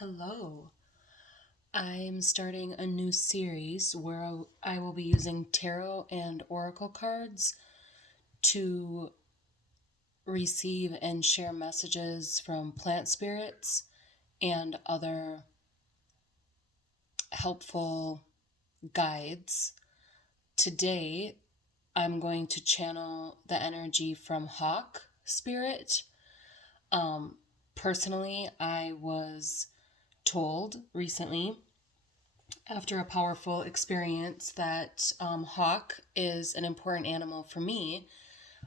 Hello. I'm starting a new series where I will be using tarot and oracle cards to receive and share messages from plant spirits and other helpful guides. Today, I'm going to channel the energy from Hawk Spirit. Personally, I was told recently after a powerful experience that hawk is an important animal for me.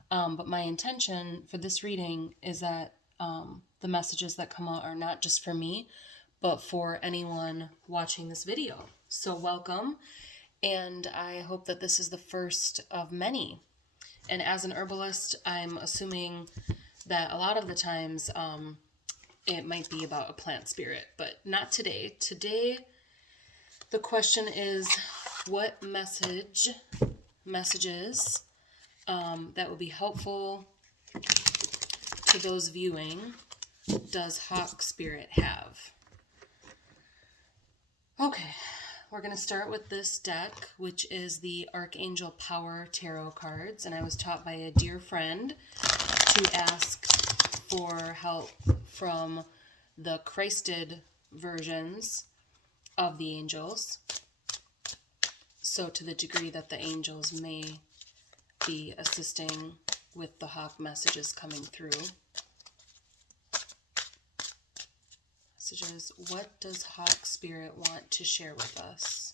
But my intention for this reading is that the messages that come out are not just for me, but for anyone watching this video. So welcome, and I hope that this is the first of many. And as an herbalist, I'm assuming that a lot of the times it might be about a plant spirit, but not today. Today, the question is, what messages that will be helpful to those viewing does Hawk Spirit have? Okay, we're going to start with this deck, which is the Archangel Power Tarot cards, and I was taught by a dear friend to ask for help from the Christed versions of the angels. So to the degree that the angels may be assisting with the hawk messages coming through. Messages, what does Hawk Spirit want to share with us?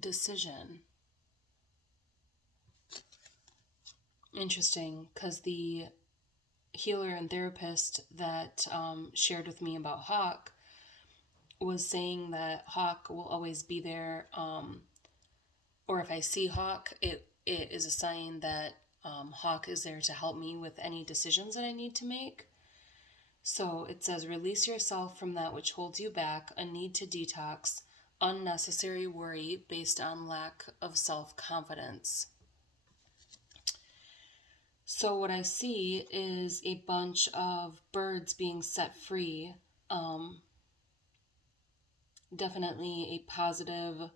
Decision. Interesting, because the healer and therapist that shared with me about Hawk was saying that Hawk will always be there, or if I see Hawk, it is a sign that Hawk is there to help me with any decisions that I need to make. So it says, release yourself from that which holds you back, a need to detox, unnecessary worry based on lack of self-confidence. So what I see is a bunch of birds being set free. Definitely a positive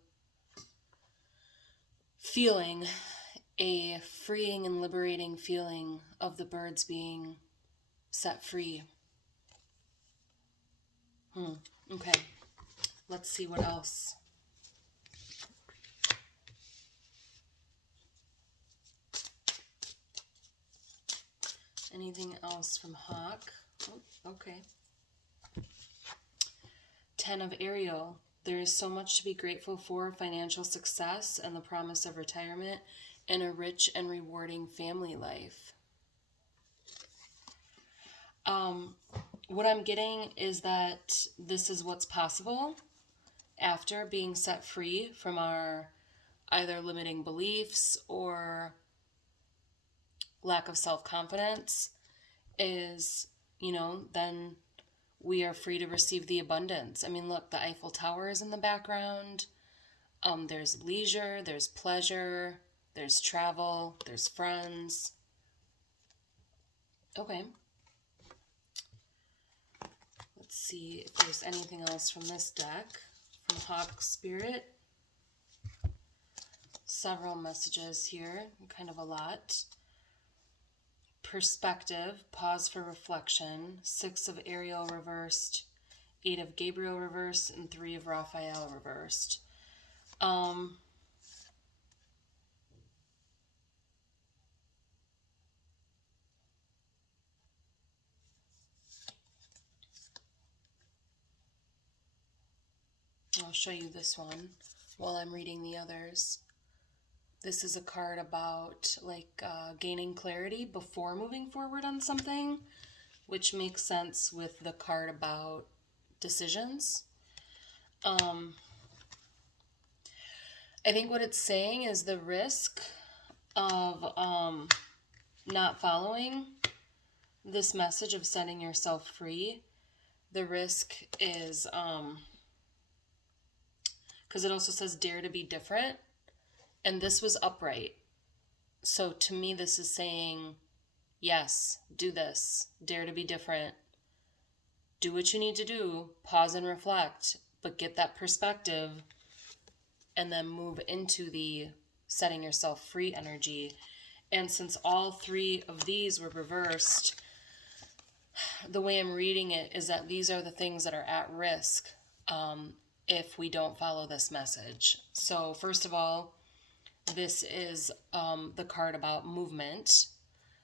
feeling, a freeing and liberating feeling of the birds being set free. Okay. Let's see what else. Anything else from Hawk? Oh, okay. 10 of Ariel. There is so much to be grateful for: financial success and the promise of retirement and a rich and rewarding family life. What I'm getting is that this is what's possible after being set free from our either limiting beliefs or lack of self-confidence is, then we are free to receive the abundance. I mean, look, the Eiffel Tower is in the background. There's leisure, there's pleasure, there's travel, there's friends. Okay. Let's see if there's anything else from this deck, from Hawk Spirit. Several messages here, kind of a lot. Perspective, pause for reflection, 6 of Ariel reversed, 8 of Gabriel reversed, and 3 of Raphael reversed. I'll show you this one while I'm reading the others. This is a card about gaining clarity before moving forward on something, which makes sense with the card about decisions. I think what it's saying is the risk of not following this message of setting yourself free. The risk is, because it also says dare to be different, and this was upright. So to me, this is saying, yes, do this, dare to be different, do what you need to do, pause and reflect, but get that perspective, and then move into the setting yourself free energy. And since all three of these were reversed, the way I'm reading it is that these are the things that are at risk if we don't follow this message. So first of all, this is the card about movement.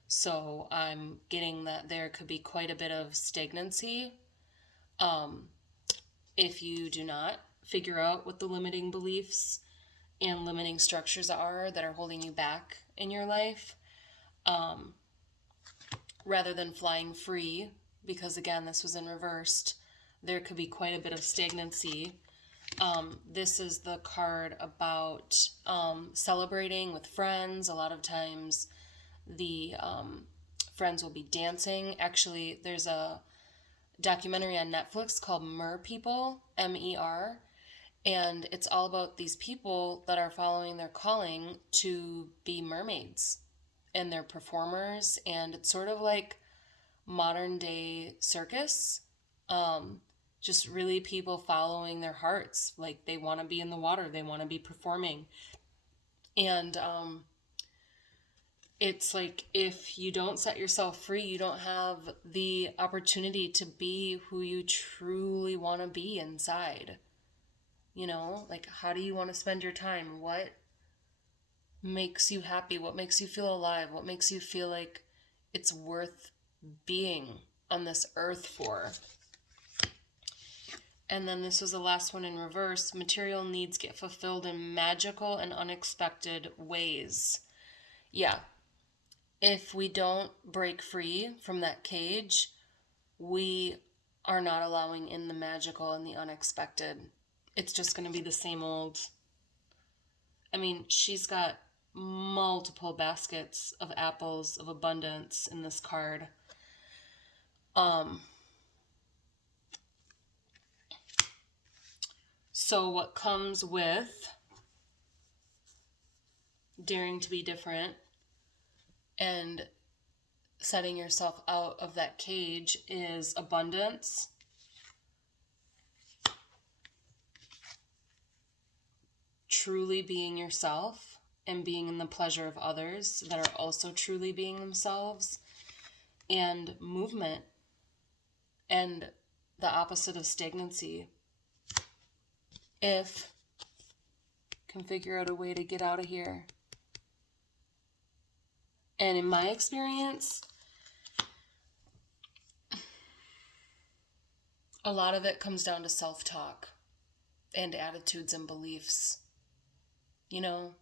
So I'm getting that there could be quite a bit of stagnancy if you do not figure out what the limiting beliefs and limiting structures are that are holding you back in your life, rather than flying free, because again, this was in reversed. There could be quite a bit of stagnancy. This is the card about celebrating with friends. A lot of times the friends will be dancing. Actually, there's a documentary on Netflix called Mer People, M-E-R, and it's all about these people that are following their calling to be mermaids, and they're performers, and it's sort of like modern day circus. Just really people following their hearts, like they want to be in the water, they want to be performing. And it's like if you don't set yourself free, you don't have the opportunity to be who you truly want to be inside. You know, like how do you want to spend your time? What makes you happy? What makes you feel alive? What makes you feel like it's worth being on this earth for? And then this was the last one in reverse. Material needs get fulfilled in magical and unexpected ways. Yeah. If we don't break free from that cage, we are not allowing in the magical and the unexpected. It's just going to be the same old. I mean, she's got multiple baskets of apples of abundance in this card. So what comes with daring to be different and setting yourself out of that cage is abundance, truly being yourself and being in the pleasure of others that are also truly being themselves, and movement, and the opposite of stagnancy. If can figure out a way to get out of here. And in my experience, a lot of it comes down to self-talk and attitudes and beliefs. You know,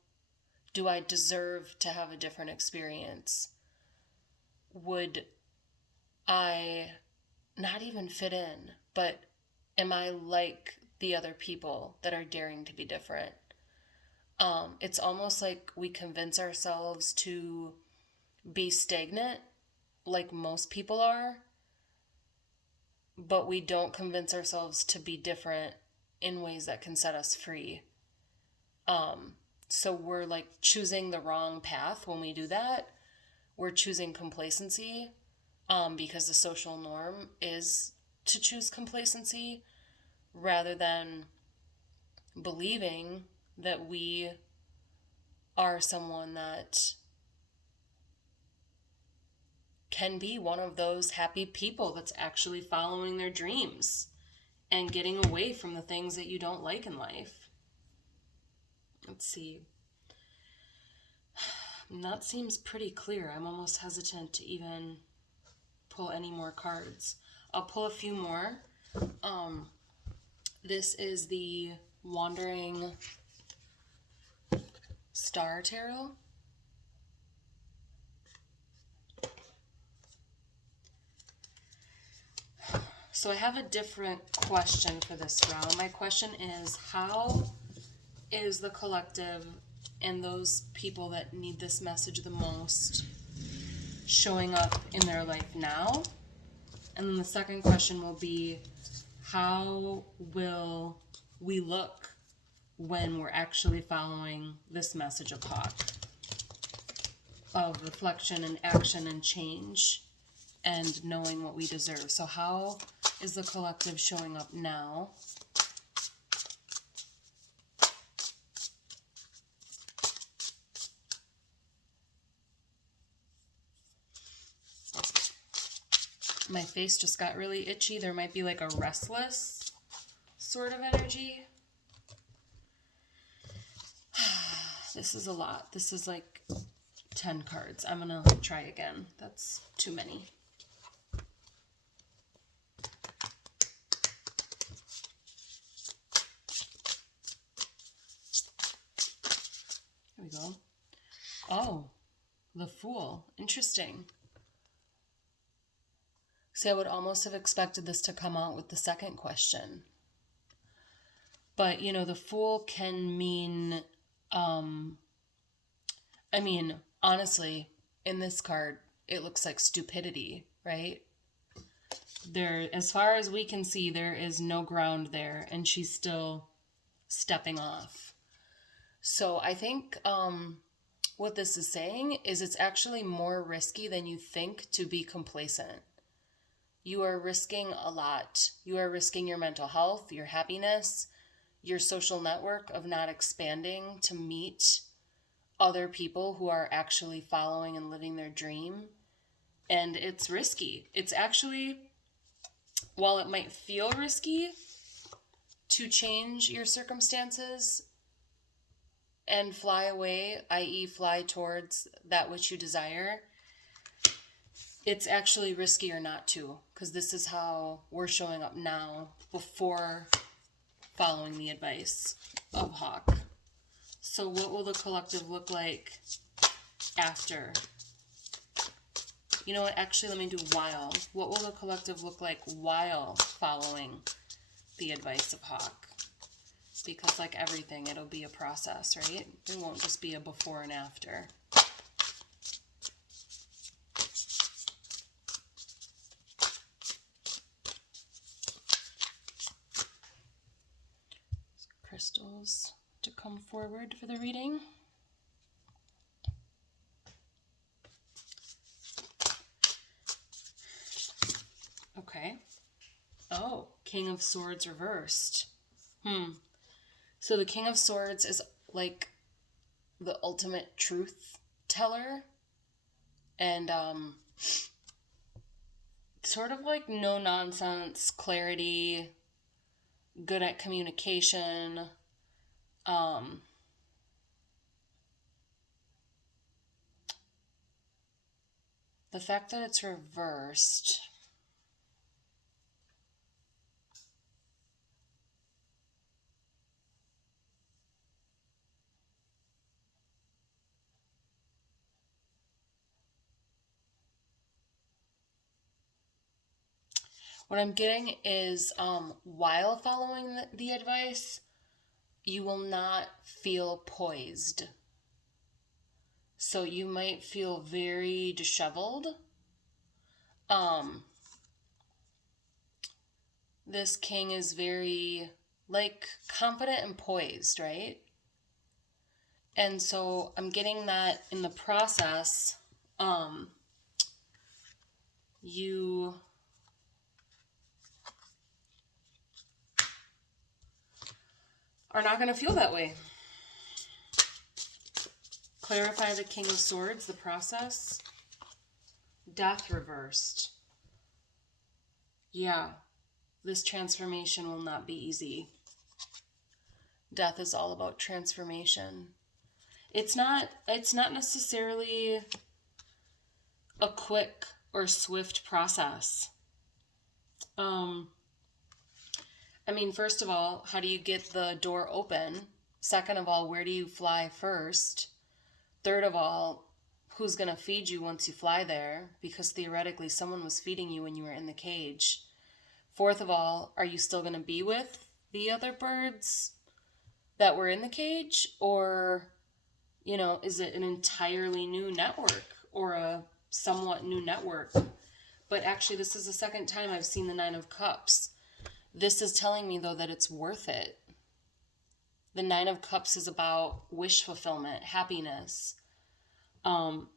do I deserve to have a different experience? Would I not even fit in, but am I like the other people that are daring to be different? It's almost like we convince ourselves to be stagnant, like most people are, but we don't convince ourselves to be different in ways that can set us free. So we're like choosing the wrong path when we do that. We're choosing complacency, because the social norm is to choose complacency rather than believing that we are someone that can be one of those happy people that's actually following their dreams and getting away from the things that you don't like in life. Let's see. And that seems pretty clear. I'm almost hesitant to even pull any more cards. I'll pull a few more. This is the Wandering Star Tarot. So I have a different question for this round. My question is, how is the collective and those people that need this message the most showing up in their life now? And then the second question will be, how will we look when we're actually following this message of Hawk? Of reflection and action and change and knowing what we deserve. So how is the collective showing up now? My face just got really itchy. There might be like a restless sort of energy. This is a lot. This is like 10 cards. I'm gonna try again. That's too many. There we go. Oh, the Fool. Interesting. See, I would almost have expected this to come out with the second question. But, you know, the Fool can mean, honestly, in this card, it looks like stupidity, right? There, as far as we can see, there is no ground there, and she's still stepping off. So I think what this is saying is it's actually more risky than you think to be complacent. You are risking a lot. You are risking your mental health, your happiness, your social network of not expanding to meet other people who are actually following and living their dream. And it's risky. It's actually, while it might feel risky to change your circumstances and fly away, i.e. fly towards that which you desire, it's actually riskier not to, because this is how we're showing up now before following the advice of Hawk. So what will the collective look like after? You know what? Actually, let me do while. What will the collective look like while following the advice of Hawk? Because like everything, it'll be a process, right? It won't just be a before and after. Crystals to come forward for the reading. Okay. Oh, King of Swords reversed. So the King of Swords is like the ultimate truth teller. And sort of like no nonsense, clarity, good at communication. The fact that it's reversed, what I'm getting is while following the advice, you will not feel poised. So you might feel very disheveled. This king is very like confident and poised, right? And so I'm getting that in the process, you are not going to feel that way. Clarify the King of Swords, the process. Death reversed. Yeah, this transformation will not be easy. Death is all about transformation. It's not necessarily a quick or swift process. First of all, how do you get the door open? Second of all, where do you fly first? Third of all, who's going to feed you once you fly there? Because theoretically, someone was feeding you when you were in the cage. Fourth of all, are you still going to be with the other birds that were in the cage, or, you know, is it an entirely new network or a somewhat new network? But actually, this is the second time I've seen the Nine of Cups. This is telling me, though, that it's worth it. The Nine of Cups is about wish fulfillment, happiness. And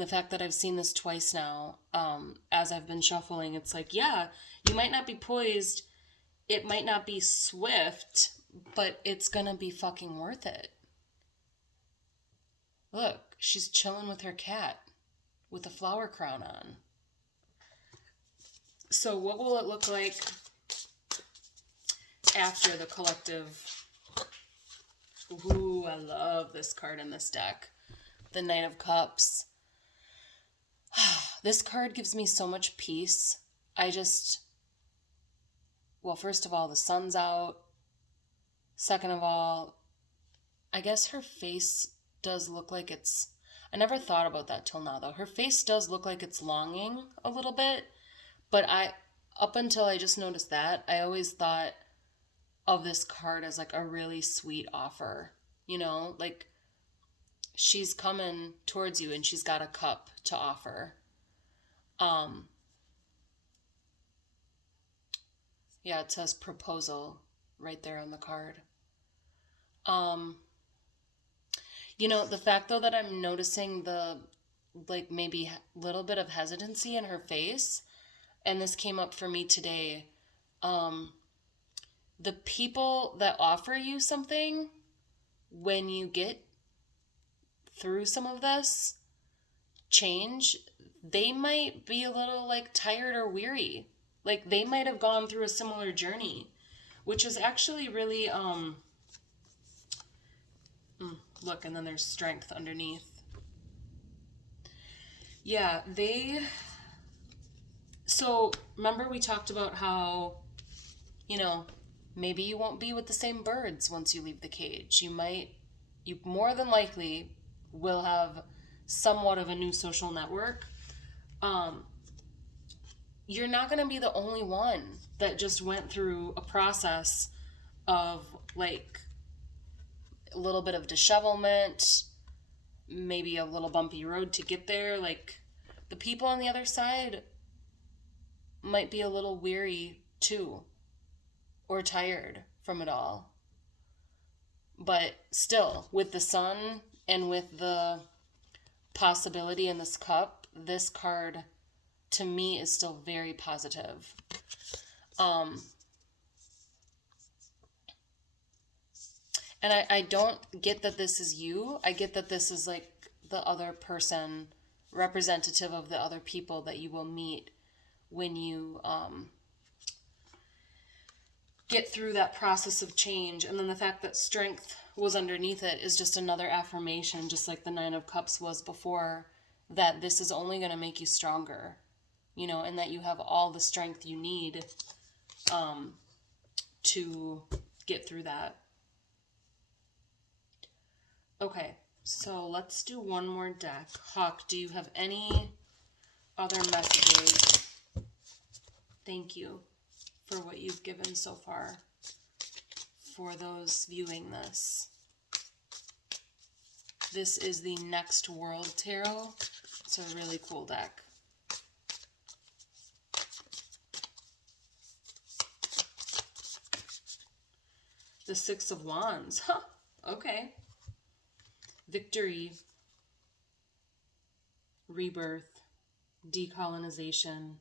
the fact that I've seen this twice now, as I've been shuffling, it's like, yeah, you might not be poised, it might not be swift, but it's gonna be fucking worth it. Look, she's chilling with her cat with a flower crown on. So what will it look like after the collective? Ooh, I love this card in this deck. The Knight of Cups. This card gives me so much peace. Well, first of all, the sun's out. Second of all, I guess her face does look like it's... I never thought about that till now, though. Her face does look like it's longing a little bit. But up until I just noticed that, I always thought of this card as like a really sweet offer. You know, like she's coming towards you and she's got a cup to offer. Yeah, it says proposal right there on the card. You know, the fact though that I'm noticing the like maybe little bit of hesitancy in her face, and this came up for me today. The people that offer you something, when you get through some of this change, they might be a little like tired or weary. Like they might have gone through a similar journey, which is actually really, look, and then there's strength underneath. Yeah, so remember we talked about how, you know, maybe you won't be with the same birds once you leave the cage. You more than likely will have somewhat of a new social network. You're not going to be the only one that just went through a process of like a little bit of dishevelment, maybe a little bumpy road to get there. Like the people on the other side might be a little weary too, or tired from it all. But still, with the sun and with the possibility in this cup, this card to me is still very positive. And I don't get that this is you. I get that this is like the other person, representative of the other people that you will meet when you get through that process of change. And then the fact that strength was underneath it is just another affirmation, just like the Nine of Cups was before, that this is only going to make you stronger, you know, and that you have all the strength you need to get through that. Okay, so let's do one more deck. Hawk, do you have any other messages? Thank you for what you've given so far for those viewing this. This is the Next World Tarot. It's a really cool deck. The Six of Wands. Huh, okay. Victory, rebirth, decolonization.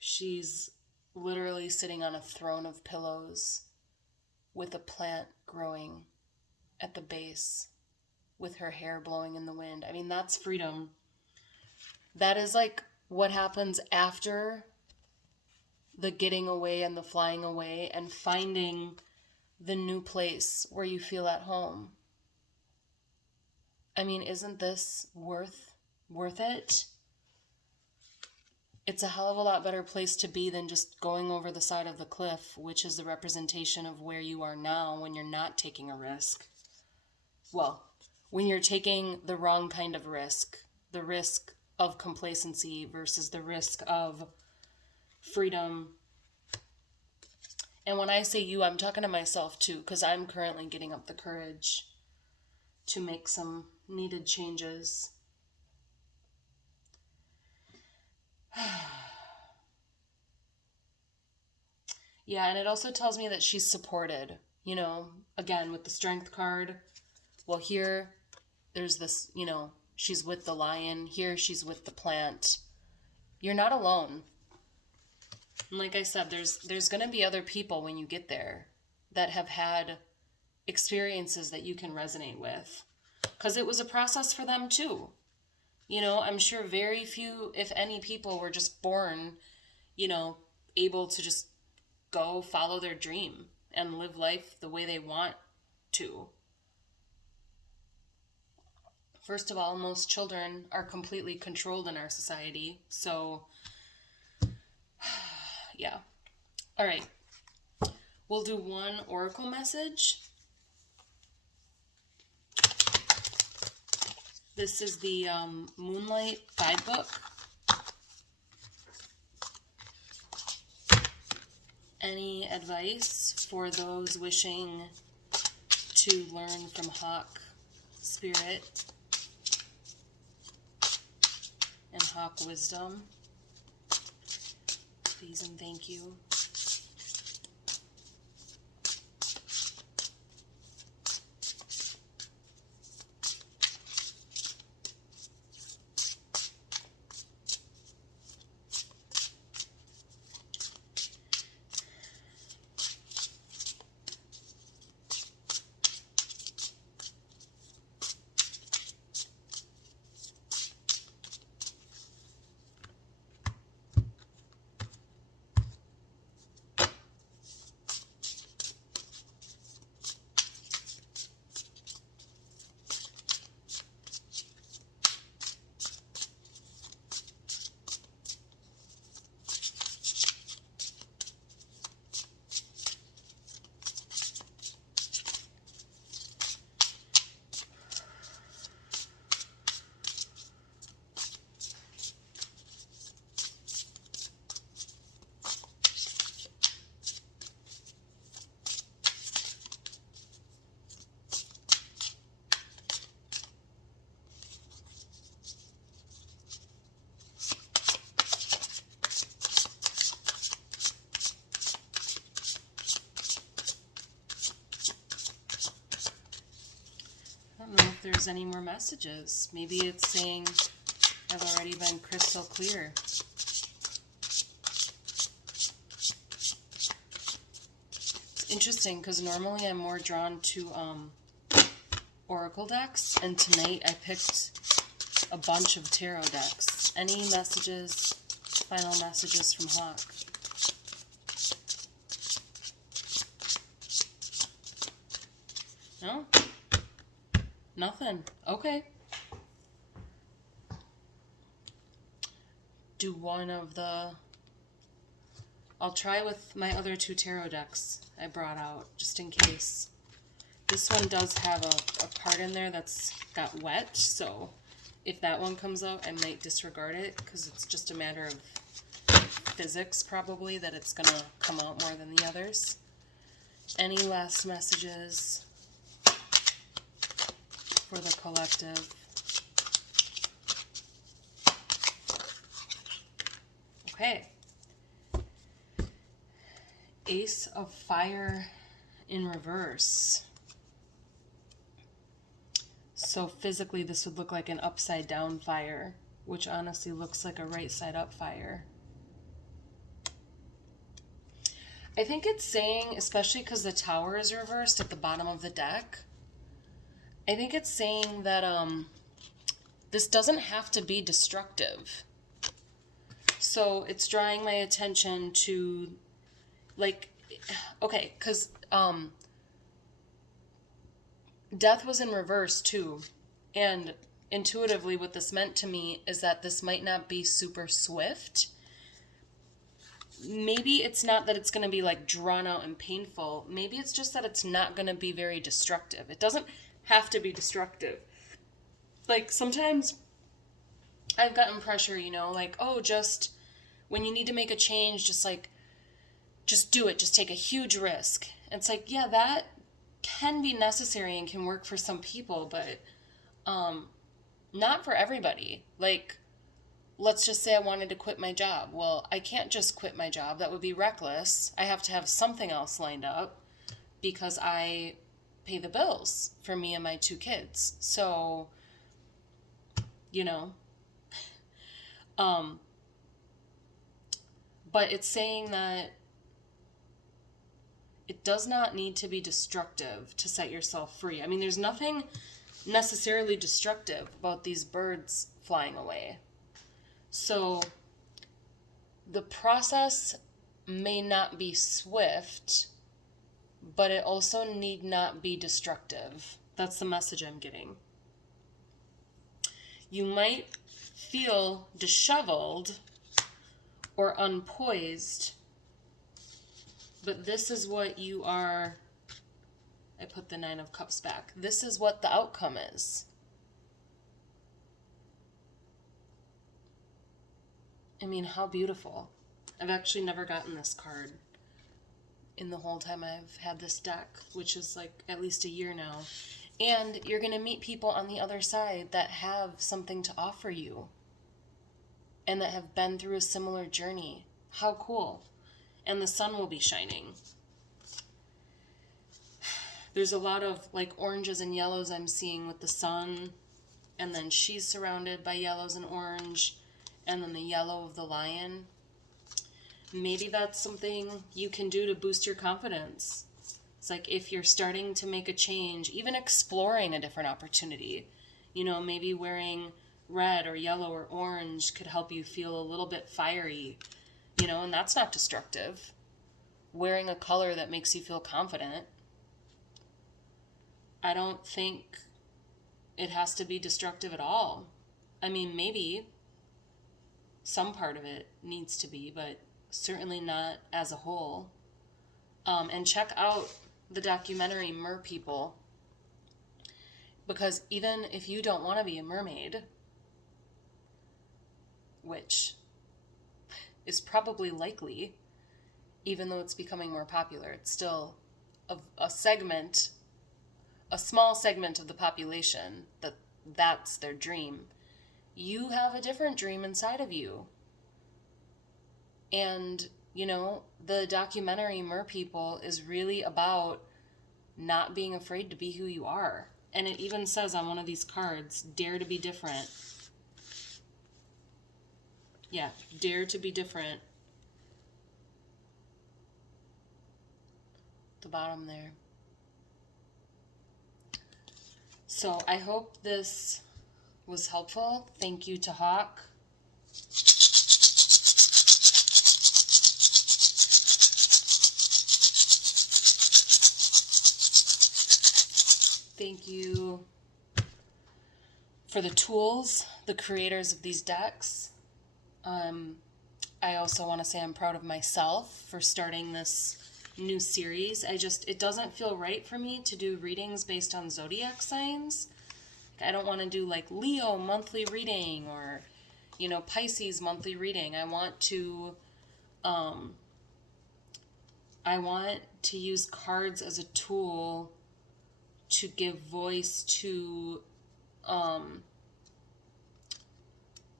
She's literally sitting on a throne of pillows with a plant growing at the base with her hair blowing in the wind. I mean, that's freedom. That is like what happens after the getting away and the flying away and finding the new place where you feel at home. I mean, isn't this worth it? It's a hell of a lot better place to be than just going over the side of the cliff, which is the representation of where you are now when you're not taking a risk. Well, when you're taking the wrong kind of risk, the risk of complacency versus the risk of freedom And when I say you, I'm talking to myself too, because I'm currently getting up the courage to make some needed changes. Yeah, and it also tells me that she's supported, again with the strength card. Well, here, there's this, she's with the lion. Here, she's with the plant. You're not alone. And like I said, there's going to be other people when you get there that have had experiences that you can resonate with. Because it was a process for them too. I'm sure very few, if any, people were just born, able to just go follow their dream and live life the way they want to. First of all, most children are completely controlled in our society. So, yeah. All right. We'll do one oracle message. This is the Moonlight Guidebook. Any advice for those wishing to learn from Hawk Spirit and Hawk Wisdom? Please and thank you. I don't know if there's any more messages. Maybe it's saying I've already been crystal clear. It's interesting because normally I'm more drawn to oracle decks, and tonight I picked a bunch of tarot decks. Any messages, final messages from Hawk? No? Nothing. Okay. Do one of the... I'll try with my other two tarot decks I brought out, just in case. This one does have a part in there that's got wet, so if that one comes out, I might disregard it, because it's just a matter of physics, probably, that it's going to come out more than the others. Any last messages for the collective? Okay. Ace of Fire in reverse. So physically this would look like an upside down fire, which honestly looks like a right side up fire. I think it's saying, especially because the Tower is reversed at the bottom of the deck, I think it's saying that this doesn't have to be destructive. So it's drawing my attention to, like, okay, because death was in reverse too. And intuitively what this meant to me is that this might not be super swift. Maybe it's not that it's going to be like drawn out and painful. Maybe it's just that it's not going to be very destructive. It doesn't have to be destructive. Like sometimes I've gotten pressure, like, oh, just when you need to make a change, just like just do it, just take a huge risk. It's like, yeah, that can be necessary and can work for some people, but not for everybody. Like, let's just say I wanted to quit my job. Well, I can't just quit my job. That would be reckless. I have to have something else lined up because I pay the bills for me and my 2 kids. So, you know, but it's saying that it does not need to be destructive to set yourself free. I mean, there's nothing necessarily destructive about these birds flying away. So the process may not be swift, but it also need not be destructive. That's the message I'm getting. You might feel disheveled or unpoised, but this is what you are. I put the 9 of Cups back. This is what the outcome is. I mean, how beautiful. I've actually never gotten this card in the whole time I've had this deck, which is like at least a year now. And you're going to meet people on the other side that have something to offer you and that have been through a similar journey. How cool. And the sun will be shining. There's a lot of like oranges and yellows I'm seeing with the sun, and then she's surrounded by yellows and orange, and then the yellow of the lion. Maybe that's something you can do to boost your confidence. It's like if you're starting to make a change, even exploring a different opportunity, you know, maybe wearing red or yellow or orange could help you feel a little bit fiery, you know, and that's not destructive. Wearing a color that makes you feel confident. I don't think it has to be destructive at all. I mean, maybe some part of it needs to be, but certainly not as a whole. And check out the documentary Mer People, because even if you don't want to be a mermaid, which is probably likely, even though it's becoming more popular, it's still a segment, a small segment of the population that's their dream. You have a different dream inside of you. And, you know, the documentary Mer People is really about not being afraid to be who you are. And it even says on one of these cards, dare to be different. Yeah, dare to be different. The bottom there. So I hope this was helpful. Thank you to Hawk. Thank you for the tools, the creators of these decks. I also want to say I'm proud of myself for starting this new series. It doesn't feel right for me to do readings based on zodiac signs. I don't want to do like Leo monthly reading or, you know, Pisces monthly reading. I want to use cards as a tool to give voice to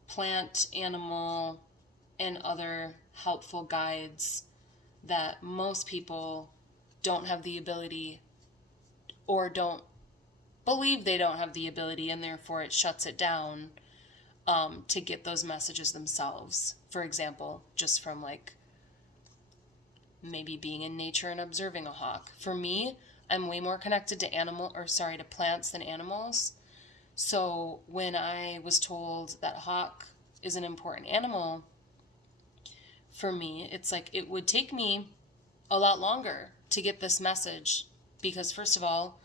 plant, animal, and other helpful guides that most people don't have the ability or don't believe they don't have the ability, and therefore it shuts it down to get those messages themselves. For example, just from like maybe being in nature and observing a hawk. For me, I'm way more connected to plants than animals. So when I was told that hawk is an important animal, for me, it's like it would take me a lot longer to get this message because, first of all,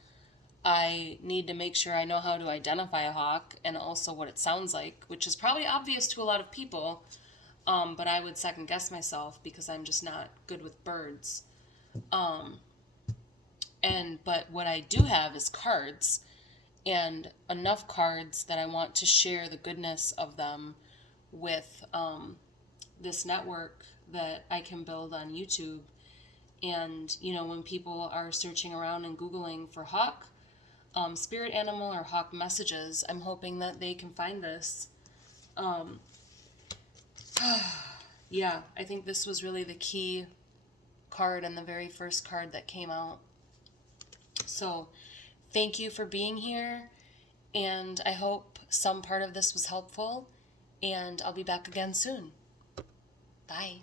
I need to make sure I know how to identify a hawk and also what it sounds like, which is probably obvious to a lot of people, but I would second guess myself because I'm just not good with birds. But what I do have is cards, and enough cards that I want to share the goodness of them with this network that I can build on YouTube And, you know, when people are searching around and Googling for hawk, spirit animal or hawk messages, I'm hoping that they can find this. Yeah, I think this was really the key card and the very first card that came out. So thank you for being here, and I hope some part of this was helpful, and I'll be back again soon. Bye.